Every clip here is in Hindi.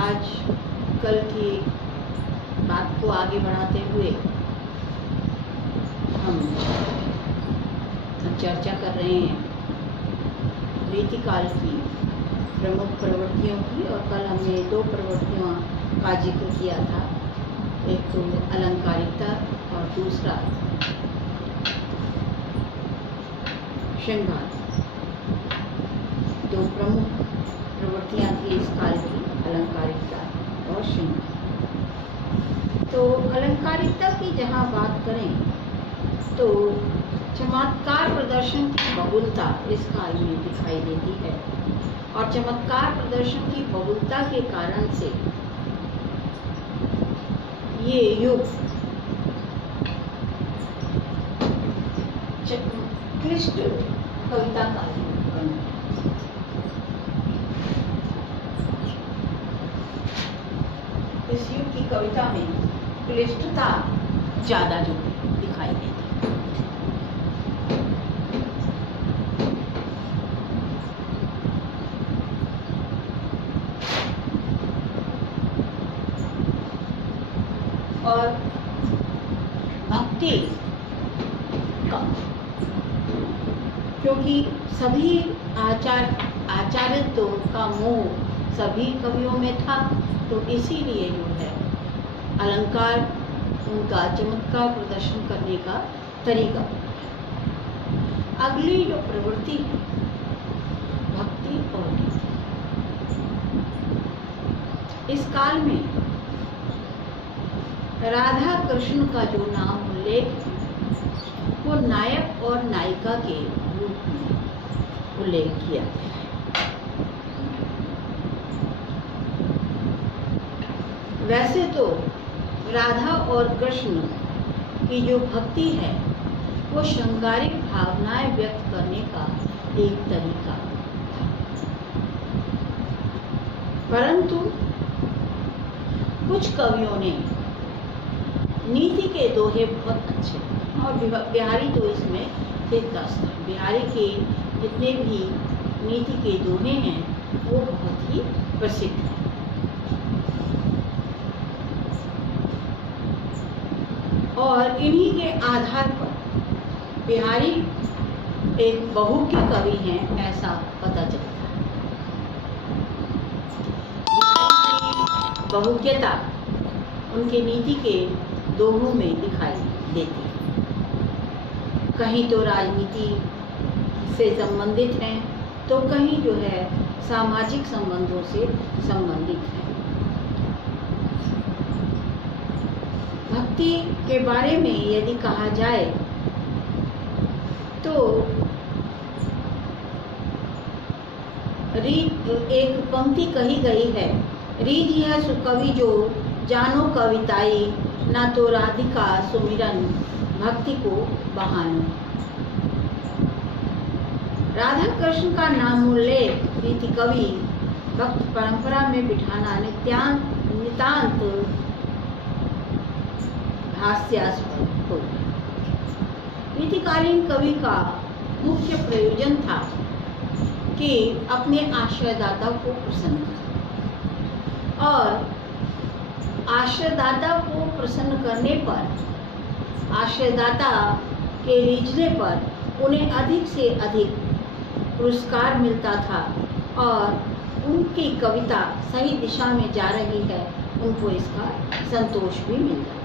आज कल की बात को आगे बढ़ाते हुए हम चर्चा कर रहे हैं रीतिकाल की प्रमुख प्रवृत्तियों की। और कल हमने 2 प्रवृत्तियों का जिक्र किया था, एक तो अलंकारिकता और दूसरा श्रृंगार। 2 प्रमुख प्रवृत्तियां थी इस काल की, अलंकारिकता और श्रृंगार। तो अलंकारिकता की जहाँ बात करें तो चमत्कार प्रदर्शन की बहुलता इस काल में दिखाई देती है, और चमत्कार प्रदर्शन की बहुलता के कारण से ये युग क्लिष्ट कविता का बना। इस युग की कविता में क्लिष्टता ज्यादा जो दिखाई देती है। और भक्ति का, क्योंकि सभी आचार्यत्व का मोह सभी कवियों में था, तो इसीलिए जो है अलंकार उनका चमत्कार प्रदर्शन करने का तरीका। अगली जो प्रवृत्ति है भक्ति और नीति। इस काल में राधा कृष्ण का जो नाम उल्लेख है वो नायक और नायिका के रूप में उल्लेख किया गया है। वैसे तो राधा और कृष्ण की जो भक्ति है वो श्रृंगारिक भावनाएं व्यक्त करने का एक तरीका था, परंतु कुछ कवियों ने नीति के दोहे बहुत अच्छे, और बिहारी तो इसमें दिलचस्प है। बिहारी के जितने भी नीति के दोहे हैं वो बहुत ही प्रसिद्ध हैं। और इन्हीं के आधार पर बिहारी एक बहुज्ञ कवि हैं ऐसा पता चलता है। बहुज्ञता उनके नीति के दोहों में दिखाई देती है। कहीं तो राजनीति से संबंधित हैं, तो कहीं जो है सामाजिक संबंधों से संबंधित है। भक्ति के बारे में यदि कहा जाए तो एक पंक्ति कही गई है, रीझ यह सुकवि जो जानो कविताई, ना तो राधिका सुमिरन भक्ति को बहानो। राधा कृष्ण का नाम उल्लेख रीति कवि भक्त परंपरा में बिठाना नितांत हास्यास्पद हो। रीतिकालीन कवि का मुख्य प्रयोजन था कि अपने आश्रयदाता को प्रसन्न करें, और आश्रयदाता को प्रसन्न करने पर, आश्रयदाता के रीझने पर उन्हें अधिक से अधिक पुरस्कार मिलता था, और उनकी कविता सही दिशा में जा रही है उनको इसका संतोष भी मिलता था।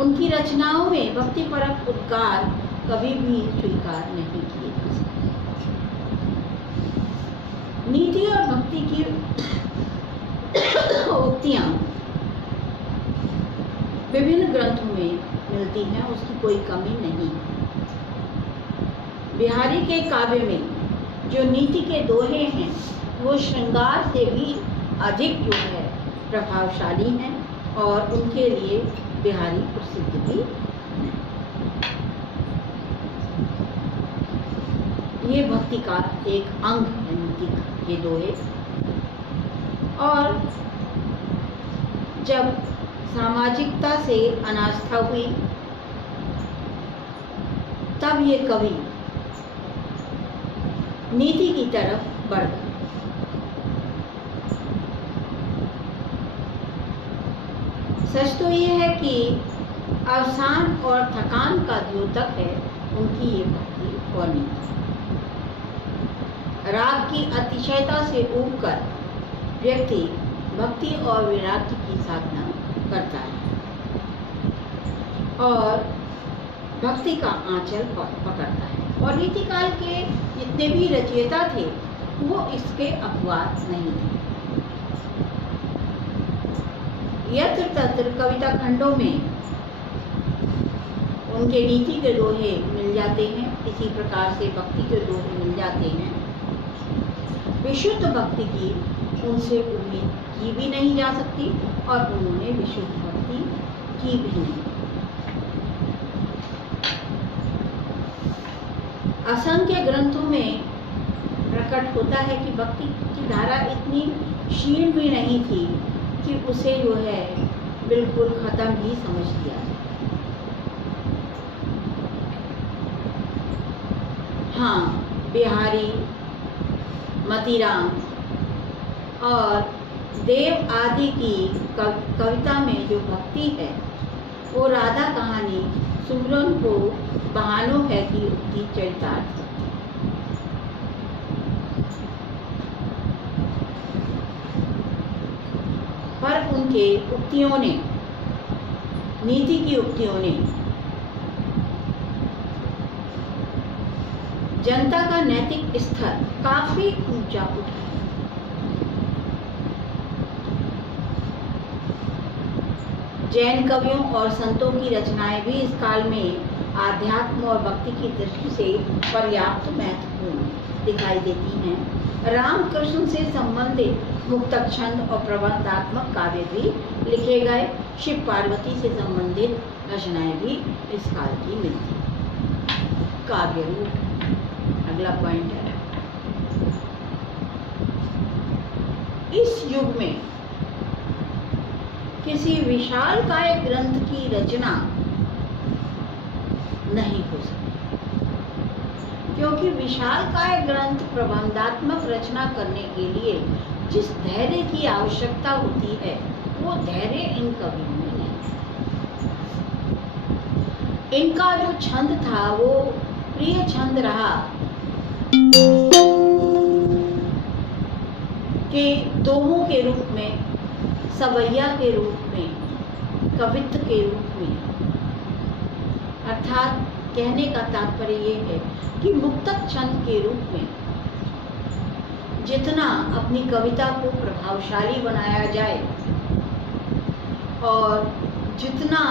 उनकी रचनाओं में भक्तिपरक उद्गार कभी भी स्वीकार नहीं किए जा सकते। नीति और भक्ति की उक्तियां विभिन्न ग्रंथों में मिलती हैं, उसकी कोई कमी नहीं। बिहारी के काव्य में जो नीति के दोहे हैं वो श्रृंगार से भी अधिक जो है प्रभावशाली हैं, और उनके लिए बिहारी प्रसिद्ध भी है। ये भक्ति का एक अंग है नीति का, ये दोहे। और जब सामाजिकता से अनास्था हुई तब ये कवि नीति की तरफ बढ़ गए। सच तो ये है कि अवसान और थकान का द्योतक है उनकी ये भक्ति और नीति। राग की अतिशयता से ऊबकर व्यक्ति भक्ति और वैराग्य की साधना करता है और भक्ति का आंचल पकड़ता है। और रीतिकाल के जितने भी रचयिता थे वो इसके अपवाद नहीं थे। यत्र तत्र कविता खंडों में उनके नीति के दोहे मिल जाते हैं, इसी प्रकार से भक्ति के दोहे मिल जाते हैं। विशुद्ध भक्ति की उनसे उम्मीद की भी नहीं जा सकती और उन्होंने विशुद्ध भक्ति की भी नहीं। असंख्य ग्रंथों में प्रकट होता है कि भक्ति की धारा इतनी क्षीण भी नहीं थी कि उसे जो है बिल्कुल खत्म ही समझ लिया। हाँ, बिहारी, मतीराम और देव आदि की कविता में जो भक्ति है वो राधा कहानी सुमरन को बहानों है कि उक्ति चरितार्थ। पर उनके उक्तियों ने, नीति की उक्तियों ने जनता का नैतिक स्तर काफी ऊंचा उठाया। जैन कवियों और संतों की रचनाएं भी इस काल में आध्यात्म और भक्ति की दृष्टि से पर्याप्त महत्वपूर्ण दिखाई देती हैं। रामकृष्ण से संबंधित मुक्तक छंद और प्रबंधात्मक काव्य भी लिखे गए। शिव पार्वती से संबंधित रचनाएं भी इस काल की मिलती। काव्य रूप अगला पॉइंट है। इस युग में किसी विशालकाय ग्रंथ की रचना नहीं हो सकती, क्योंकि विशालकाय ग्रंथ प्रबंधात्मक रचना करने के लिए जिस धैर्य की आवश्यकता होती है वो धैर्य इन कवियों में नहीं। इनका जो छंद था वो प्रिय छंद रहा कि दोहों के रूप में, सवैया के रूप में, कवित्व के रूप में। अर्थात कहने का तात्पर्य ये है कि मुक्तक छंद के रूप में जितना अपनी कविता को प्रभावशाली बनाया जाए और जितना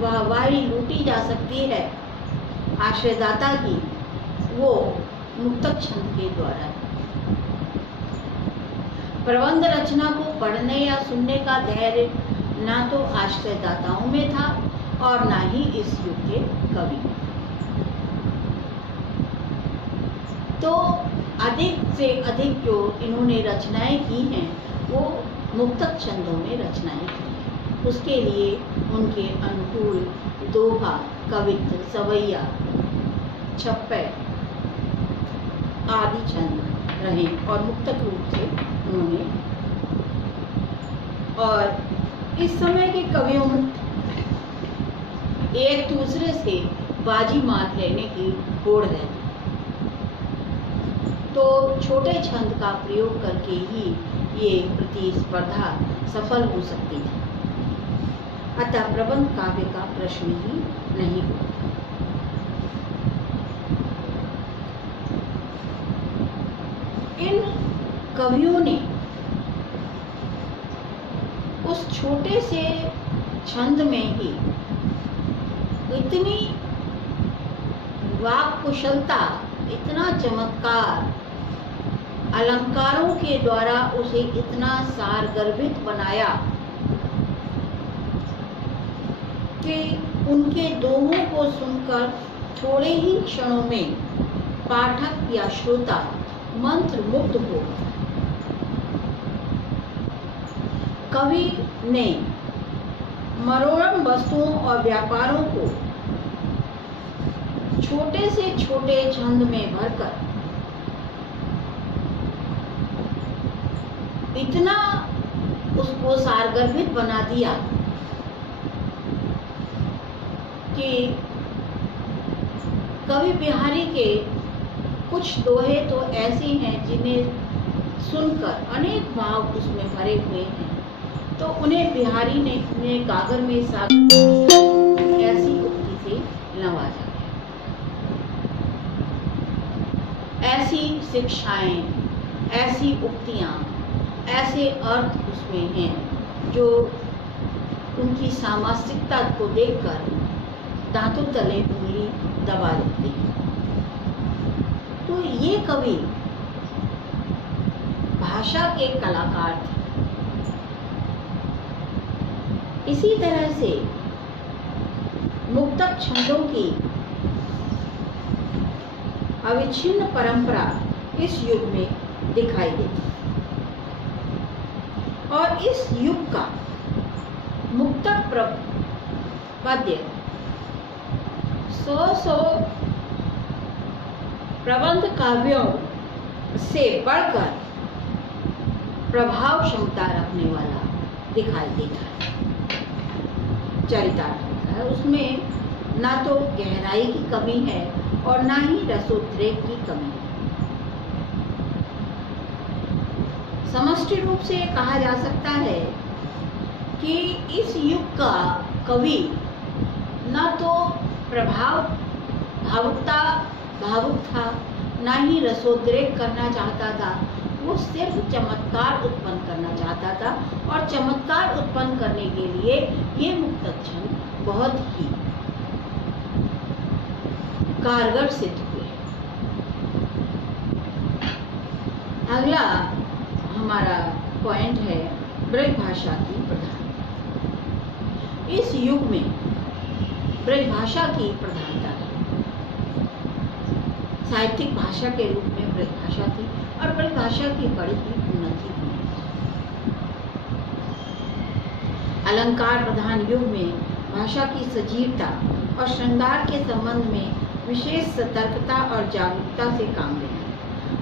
वाहवाही लूटी जा सकती है आश्रयदाता की, वो मुक्तक छंद के द्वारा है। प्रबंध रचना को पढ़ने या सुनने का धैर्य ना तो आश्रयदाताओं में था और ना ही इस युग के कवि में। तो अधिक से अधिक जो इन्होंने रचनाएं की हैं वो मुक्तक छंदों में रचनाएं की हैं। उसके लिए उनके अनुकूल दोहा, कवित्व, सवैया, छप्पे आदि छंद रहे और मुक्तक रूप से उन्होंने। और इस समय के कवियों एक दूसरे से बाजी मार लेने की होड़ रहती, तो छोटे छंद का प्रयोग करके ही ये प्रतिस्पर्धा सफल हो सकती थी। अतः प्रबंध काव्य का प्रश्न ही नहीं होता। इन कवियों ने उस छोटे से छंद में ही इतनी वाक कुशलता, इतना चमत्कार, अलंकारों के द्वारा उसे इतना सारगर्भित बनाया कि उनके दोहों को सुनकर थोड़े ही क्षणों में पाठक या श्रोता मंत्र मुग्ध हो। कवि ने मनोरम वस्तुओं और व्यापारों को छोटे से छोटे छंद में भरकर इतना उसको सारगर्भित बना दिया कि कवि बिहारी के कुछ दोहे तो ऐसे हैं जिन्हें सुनकर अनेक भाव उसमें भरे हुए हैं, तो उन्हें बिहारी ने अपने गागर में सागर ऐसी उक्ति से नवाजा है। ऐसी शिक्षाएं, ऐसी उक्तियां, ऐसे अर्थ उसमें हैं जो उनकी सामासिकता को देखकर दांतों तले उंगली दबा देते हैं। तो ये कवि भाषा के कलाकार थे। इसी तरह से मुक्तक छंदों की अविच्छिन्न परंपरा इस युग में दिखाई देती और इस युग का मुक्तक पद्य 100 प्रबंध काव्यों से बढ़कर प्रभाव क्षमता रखने वाला दिखाई देता है। चरितार्थ होता है, उसमें ना तो गहराई की कमी है और ना ही रसोद्रेक की कमी है। समष्टि रूप से कहा जा सकता है कि इस युग का कवि ना तो भावुक था, ना ही रसोद्रेक करना चाहता था। वो सिर्फ चमत्कार उत्पन्न करना चाहता था और चमत्कार उत्पन्न करने के लिए ये मुक्तक छंद बहुत ही कारगर सिद्ध हुए। अगला हमारा पॉइंट है ब्रज भाषा की प्रधानता। इस युग में ब्रज भाषा की प्रधानता है। साहित्यिक भाषा के रूप में ब्रज भाषा थी और ब्रज भाषा की बड़ी ही उन्नति हुई। अलंकार प्रधान युग में भाषा की सजीवता और श्रृंगार के संबंध में विशेष सतर्कता और जागरूकता से काम लेना।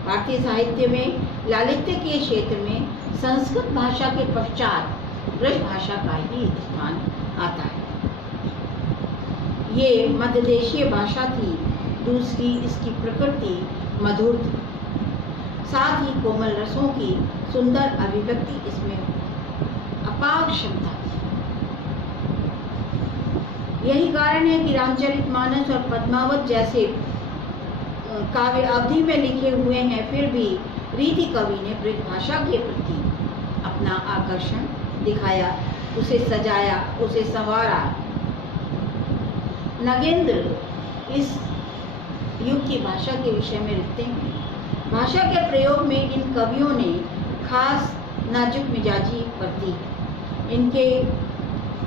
भारतीय साहित्य में लालित्य के क्षेत्र में संस्कृत भाषा के पश्चात ब्रज भाषा का ही स्थान आता है। ये मध्यदेशीय भाषा थी। दूसरी, इसकी प्रकृति मधुर थी, साथ ही कोमल रसों की सुंदर अभिव्यक्ति इसमें अपार क्षमता थी। यही कारण है कि रामचरितमानस और पद्मावत जैसे काव्य अवधि में लिखे हुए हैं, फिर भी रीति कवि ने ब्रज भाषा के प्रति अपना आकर्षण दिखाया, उसे सजाया, उसे संवारा। नगेंद्र इस युग की भाषा के विषय में लिखते हैं। भाषा के प्रयोग में इन कवियों ने खास नाजुक मिजाजी बरती है। इनके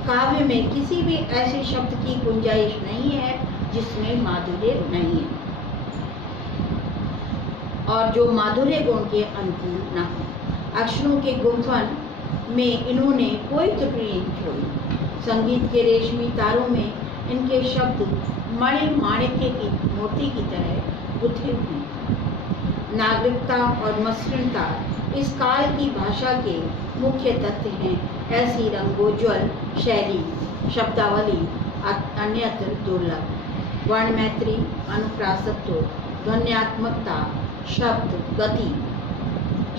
काव्य में किसी भी ऐसे शब्द की गुंजाइश नहीं है जिसमें माधुर्य नहीं है और जो माधुर्य गुण के अनुकूल न हो। अक्षरों के गुंफन में इन्होंने कोई त्रुटि नहीं छोड़ी। संगीत के रेशमी तारों में इनके शब्द मणि माणिक्य की मोती की तरह गुथे हुए। नागरिकता और मसृणता इस काल की भाषा के मुख्य तत्व हैं। ऐसी रंगोज्वल शैली, शब्दावली अन्यत्र दुर्लभ। वर्ण मैत्री, अनुप्रासत्व, ध्वन्यात्मकता, शब्द गति,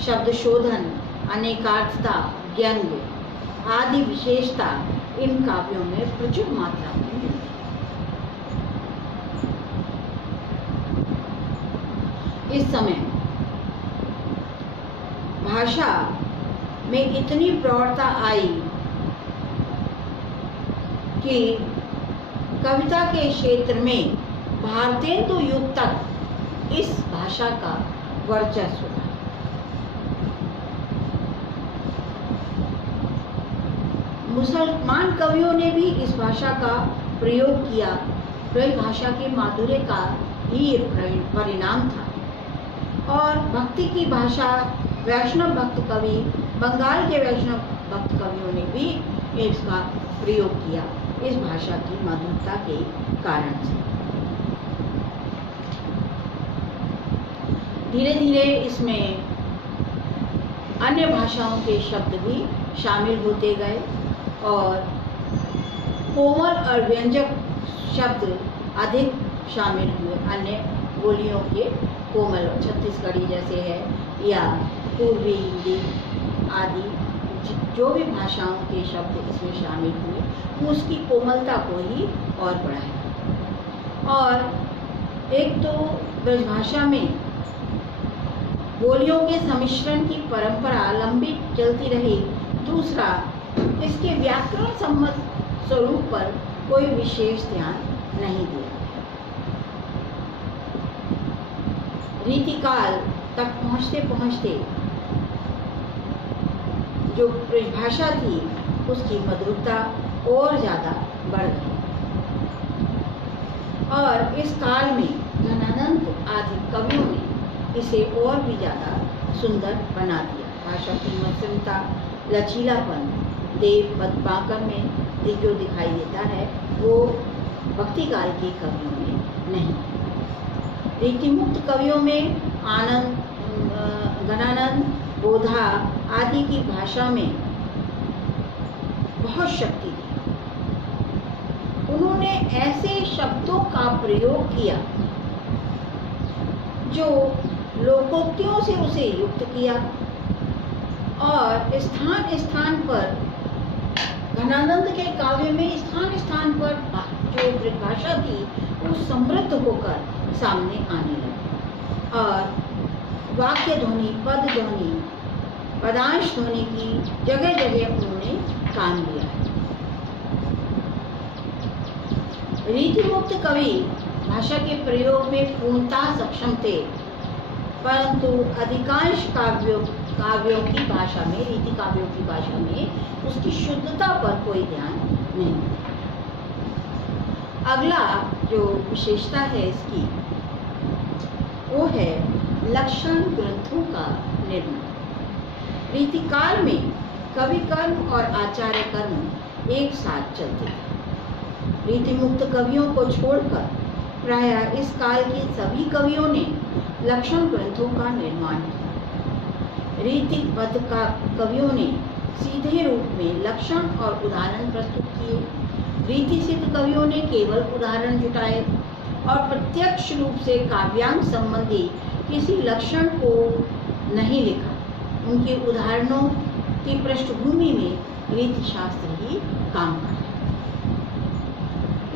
शब्द शोधन, अनेकार्थता, व्यंग्य आदि विशेषता इन काव्यों में प्रचुर मात्रा में मिलती है। इस समय भाषा में इतनी प्रौढ़ता आई कि कविता के क्षेत्र में भारतेंदु युग तक इस भाषा का वर्चस्व था। मुसलमान कवियों ने भी इस भाषा का प्रयोग किया। ब्रज भाषा के माधुर्य का ही ये परिणाम था। और भक्ति की भाषा वैष्णव भक्त कवि, बंगाल के वैष्णव भक्त कवियों ने भी इसका प्रयोग किया इस भाषा की मधुरता के कारण से। धीरे धीरे इसमें अन्य भाषाओं के शब्द भी शामिल होते गए और कोमल और व्यंजक शब्द अधिक शामिल हुए अन्य बोलियों के कोमल, छत्तीसगढ़ी जैसे है या पूर्वी हिंदी आदि जो भी भाषाओं के शब्द इसमें शामिल हुए वो उसकी कोमलता को ही और बढ़ाया। और एक तो ब्रजभाषा में बोलियों के सम्मिश्रण की परंपरा लंबी चलती रही, दूसरा इसके व्याकरण सम्मत स्वरूप पर कोई विशेष ध्यान नहीं दिया। रीतिकाल तक पहुँचते पहुँचते जो ब्रजभाषा थी उसकी मधुरता और ज़्यादा बढ़ गई और इस काल में घनानंद आदि कवियों ने इसे और भी ज़्यादा सुंदर बना दिया। भाषा की मधुरता, लचीलापन देव पद्माकर में जो दिखाई देता है वो भक्ति काल के कवियों में नहीं। रीतिमुक्त कवियों में आनंद, घनानंद, बोधा आदि की भाषा में बहुत शक्ति थी। उन्होंने ऐसे शब्दों का प्रयोग किया जो लोकोक्तियों से उसे युक्त किया और स्थान स्थान पर घनानंद के काव्य में स्थान स्थान पर जो ब्रजभाषा थी वो समृद्ध होकर सामने आने लगी और वाक्य ध्वनि, पद ध्वनि, पदांश ध्वनि की जगह जगह उन्होंने काम लिया। रीतिमुक्त कवि भाषा के प्रयोग में पूर्णतः सक्षम थे, परंतु अधिकांश काव्यों की भाषा में, रीति काव्यों की भाषा में उसकी शुद्धता पर कोई ध्यान नहीं। अगला जो विशेषता है इसकी वो है लक्षण ग्रंथों का निर्माण। रीतिकाल में कवि कर्म और आचार्य कर्म एक साथ चलते थे। रीतिमुक्त कवियों को छोड़कर प्रायः इस काल के सभी कवियों ने लक्षण ग्रंथों का निर्माण किया। रीतिबद्ध कवियों ने सीधे रूप में लक्षण और उदाहरण प्रस्तुत किए। रीति सिद्ध कवियों ने केवल उदाहरण जुटाए और प्रत्यक्ष रूप से काव्यांग संबंधी किसी लक्षण को नहीं लिखा। उनके उदाहरणों की पृष्ठभूमि में रीति शास्त्र ही काम करता है।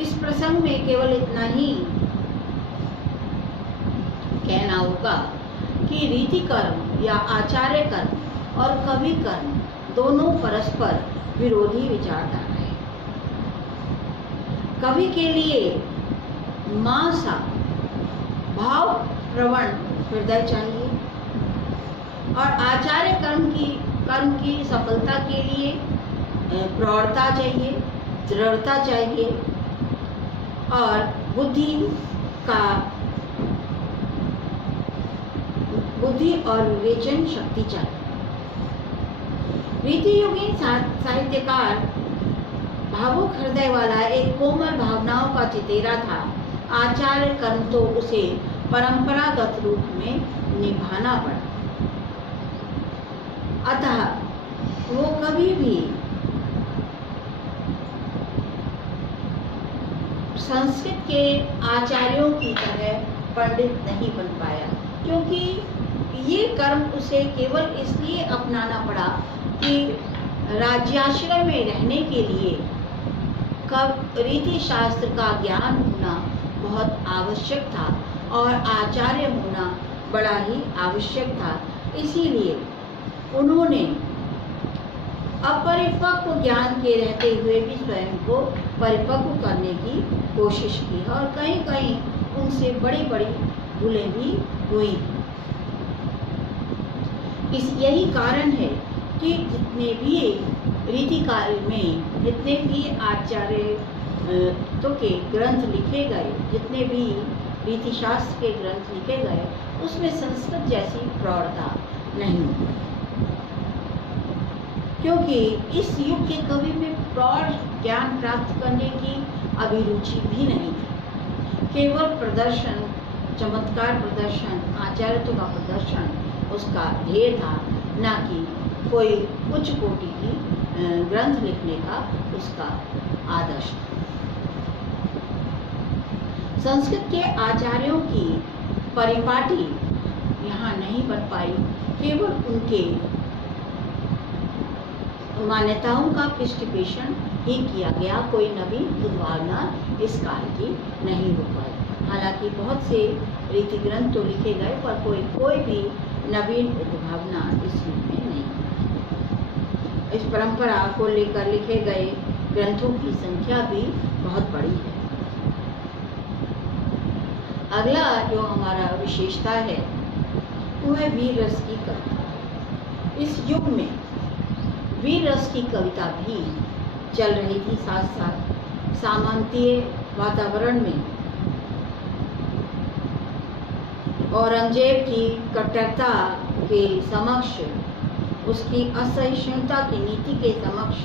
इस प्रसंग में केवल इतना ही कहना होगा कि रीति कर्म या आचार्य कर्म और कवि कर्म दोनों परस्पर विरोधी विचारधारा है। कवि के लिए मां सा भाव प्रवण हृदय चाहिए और आचार्य कर्म की सफलता के लिए प्रौढ़ता चाहिए, दृढ़ता चाहिए और बुद्धि और विवेचन शक्ति चाहिए। रीति युगीन साहित्यकार भावुक हृदय वाला एक कोमल भावनाओं का चितेरा था। आचार्य कर्म तो उसे परंपरागत रूप में निभाना पड़ा। अतः वो कभी भी संस्कृत के आचार्यों की तरह पंडित नहीं बन पाया, क्योंकि ये कर्म उसे केवल इसलिए अपनाना पड़ा कि राज्याश्रय में रहने के लिए रीति शास्त्र का ज्ञान होना बहुत आवश्यक था और आचार्य होना बड़ा ही आवश्यक था। इसीलिए उन्होंने अपरिपक्व ज्ञान के रहते हुए भी स्वयं को परिपक्व करने की कोशिश की और कहीं कहीं उनसे बड़ी बड़ी भूलें भी हुई। यही कारण है कि जितने भी रीतिकाल में जितने भी आचार्य तो के ग्रंथ लिखे गए, जितने भी रीति शास्त्र के ग्रंथ लिखे गए, उसमें संस्कृत जैसी प्रौढ़ता नहीं, क्योंकि इस युग के कवि में प्रौढ़ ज्ञान प्राप्त करने की अभिरुचि भी नहीं थी। केवल प्रदर्शन, चमत्कार प्रदर्शन, आचार्यत्व का प्रदर्शन उसका ध्येय था, न कि कोई उच्च कोटि की ग्रंथ लिखने का उसका आदर्श था। संस्कृत के आचार्यों की परिपाटी यहाँ नहीं बन पाई, केवल उनके मान्यताओं का पृष्ठपोषण ही किया गया, कोई नवीन उद्भावना इस काल की नहीं हो पाई। हालांकि बहुत से रीति ग्रंथ तो लिखे गए, पर कोई भी नवीन उद्भावना इस युग में नहीं। इस परंपरा को लेकर लिखे गए ग्रंथों की संख्या भी बहुत बड़ी है। अगला जो हमारा विशेषता है वो है वीर रस की कविता। इस युग में वीर रस की कविता भी चल रही थी। साथ साथ सामंतीय वातावरण में औरंगजेब की कट्टरता के समक्ष, उसकी असहिष्णुता की नीति के समक्ष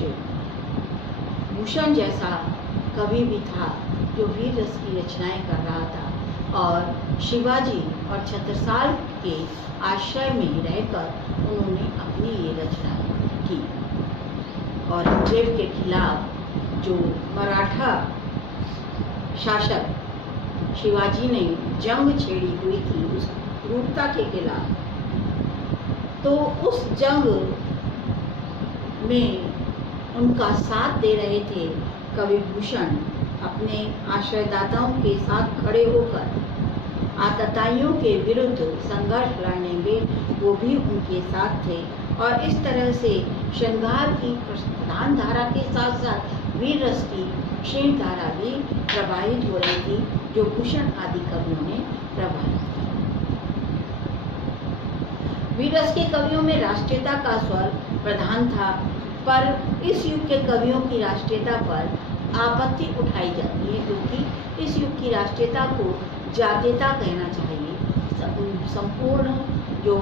भूषण जैसा कवि भी था जो वीर रस की रचनाएं कर रहा था, और शिवाजी और छत्रसाल के आश्रय में रहकर उन्होंने अपनी ये रचनाएं की। औरंगजेब के खिलाफ जो मराठा शासक शिवाजी ने जंग छेड़ी हुई थी उस क्रूरता के खिलाफ, तो उस जंग में उनका साथ दे रहे थे कवि भूषण। अपने आश्रयदाताओं के साथ खड़े होकर आतताइयों के विरुद्ध संघर्ष लड़ने में वो भी उनके साथ थे, और इस तरह से श्रृंगार की प्रधान धारा के साथ साथ वीर रस की क्षीण धारा भी प्रवाहित हो रही थी, जो भूषण आदि कवियों ने प्रवाहित की। वीर रस के कवियों में राष्ट्रीयता का स्वर प्रधान था, पर इस युग के कवियों की राष्ट्रीयता पर आपत्ति उठाई जाती है, क्योंकि इस युग की राष्ट्रीयता को जातीयता कहना चाहिए। संपूर्ण जो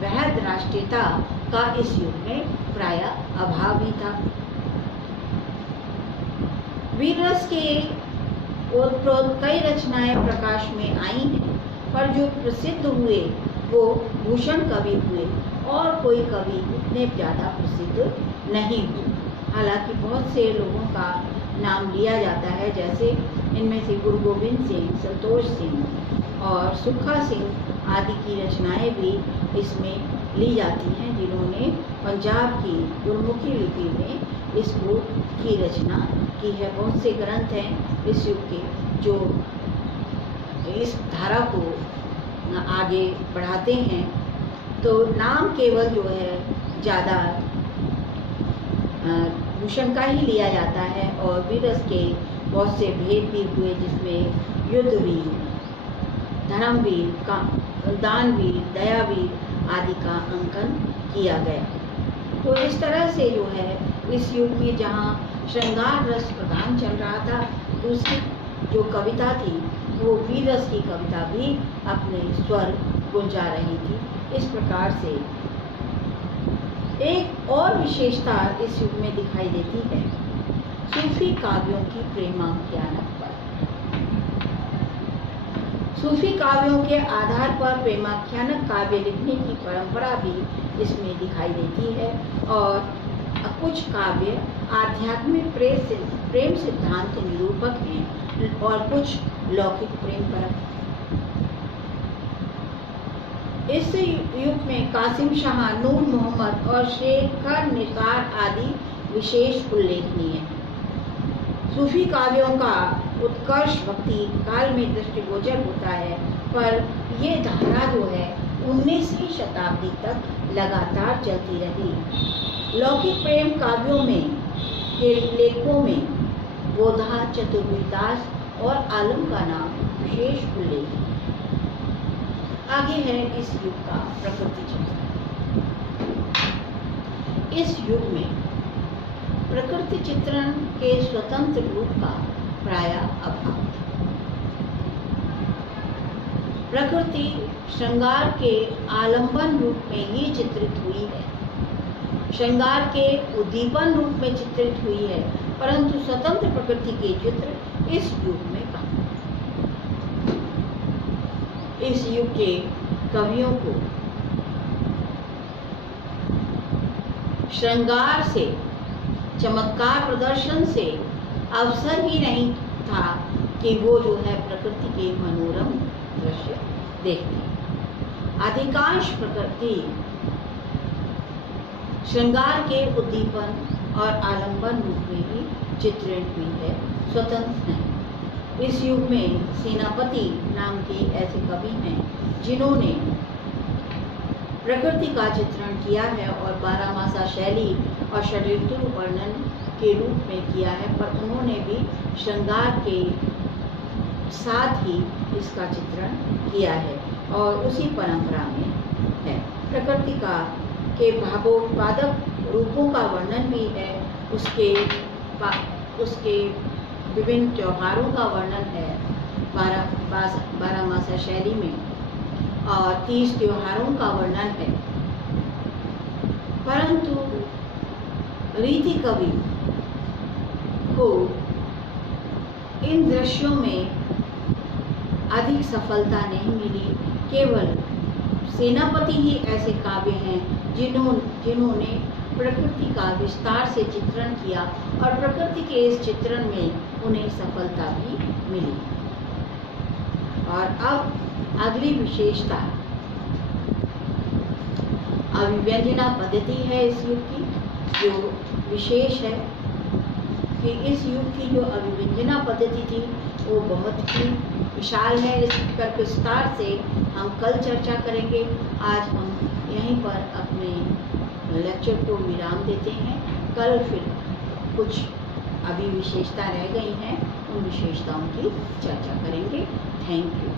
वृहद राष्ट्रीयता का इस युग में प्रायः अभाव ही था। वीर रस के ओतप्रोत कई रचनाएं प्रकाश में आई हैं, पर जो प्रसिद्ध हुए वो भूषण कवि हुए, और कोई कवि इतने ज़्यादा प्रसिद्ध नहीं हुए। हालांकि बहुत से लोगों का नाम लिया जाता है, जैसे इनमें से गुरु गोविंद सिंह, संतोष सिंह और सुखा सिंह आदि की रचनाएं भी इसमें ली जाती हैं, जिन्होंने पंजाब की गुरमुखी लिपि में इसको की रचना की है। बहुत से ग्रंथ हैं इस युग के जो इस धारा को आगे बढ़ाते हैं, तो नाम केवल जो है ज़्यादा भूषण का ही लिया जाता है, और वीर रस के बहुत से भेद भी हुए, जिसमें युद्धवीर, धर्मवीर, दानवीर, दयावीर आदि का अंकन किया गया। तो इस तरह से जो है इस युग में जहाँ श्रृंगार रस प्रधान चल रहा था, दूसरी जो कविता थी वो वीर रस की कविता भी अपने स्वर गुंजा रही थी। इस प्रकार से एक और विशेषता इस युग में दिखाई देती है सूफी काव्यों की प्रेमाख्यानक पर। सूफी काव्यों के आधार पर प्रेमाख्यानक काव्य लिखने की परंपरा भी इसमें दिखाई देती है, और कुछ काव्य आध्यात्मिक प्रेम सिद्धांत निरूपक हैं और कुछ लौकिक प्रेम पर। इस युग में कासिम शाह, नूर मोहम्मद और शेखर निसार आदि विशेष उल्लेखनीय हैं। सूफी काव्यों का उत्कर्ष भक्ति काल में दृष्टिगोचर होता है, पर ये धारा जो है 19वीं शताब्दी तक लगातार चलती रही। लौकिक प्रेम काव्यों में के लेखकों में बोधा, चतुर्वेदास और आलम का नाम विशेष उल्लेख है। आगे है इस युग का प्रकृति चित्रण। इस युग में प्रकृति चित्रण के स्वतंत्र रूप का प्रायः अभाव था। प्रकृति श्रृंगार के आलंबन रूप में ही चित्रित हुई है, श्रृंगार के उद्दीपन रूप में चित्रित हुई है, परंतु स्वतंत्र प्रकृति के चित्र इस युग में कम। इस युग के कवियों को श्रृंगार से, चमत्कार प्रदर्शन से अवसर ही नहीं था कि वो जो है प्रकृति के मनोरम दृश्य देखते हैं। अधिकांश प्रकृति श्रृंगार के उद्दीपन और आलंबन रूप में ही चित्रण हुई है, स्वतंत्र नहीं। इस युग में सेनापति नाम के ऐसे कवि हैं जिन्होंने प्रकृति का चित्रण किया है और बारहमासा शैली और षड्ऋतु वर्णन के रूप में किया है, पर उन्होंने भी श्रृंगार के साथ ही इसका चित्रण किया है और उसी परंपरा में है। प्रकृति का के भावोत्पादक रूपों का वर्णन भी है, उसके विभिन्न त्योहारों का वर्णन है बारहमासा शैली में और 30 त्योहारों का वर्णन है। परंतु रीति कवि को इन दृश्यों में अधिक सफलता नहीं मिली। केवल सेनापति ही ऐसे काव्य हैं जिन्होंने प्रकृति का विस्तार से चित्रण किया और प्रकृति के इस चित्रण में उन्हें सफलता भी मिली। और अब अगली विशेषता अभिव्यंजना पद्धति है इस युग की, जो विशेष है कि इस युग की जो अभिव्यंजना पद्धति थी वो बहुत ही विशाल है। इस पर विस्तार से हम कल चर्चा करेंगे। आज हम यहीं पर अपने लेक्चर को विराम देते हैं। कल फिर कुछ अभी विशेषता रह गई हैं, उन विशेषताओं की चर्चा करेंगे। Thank you.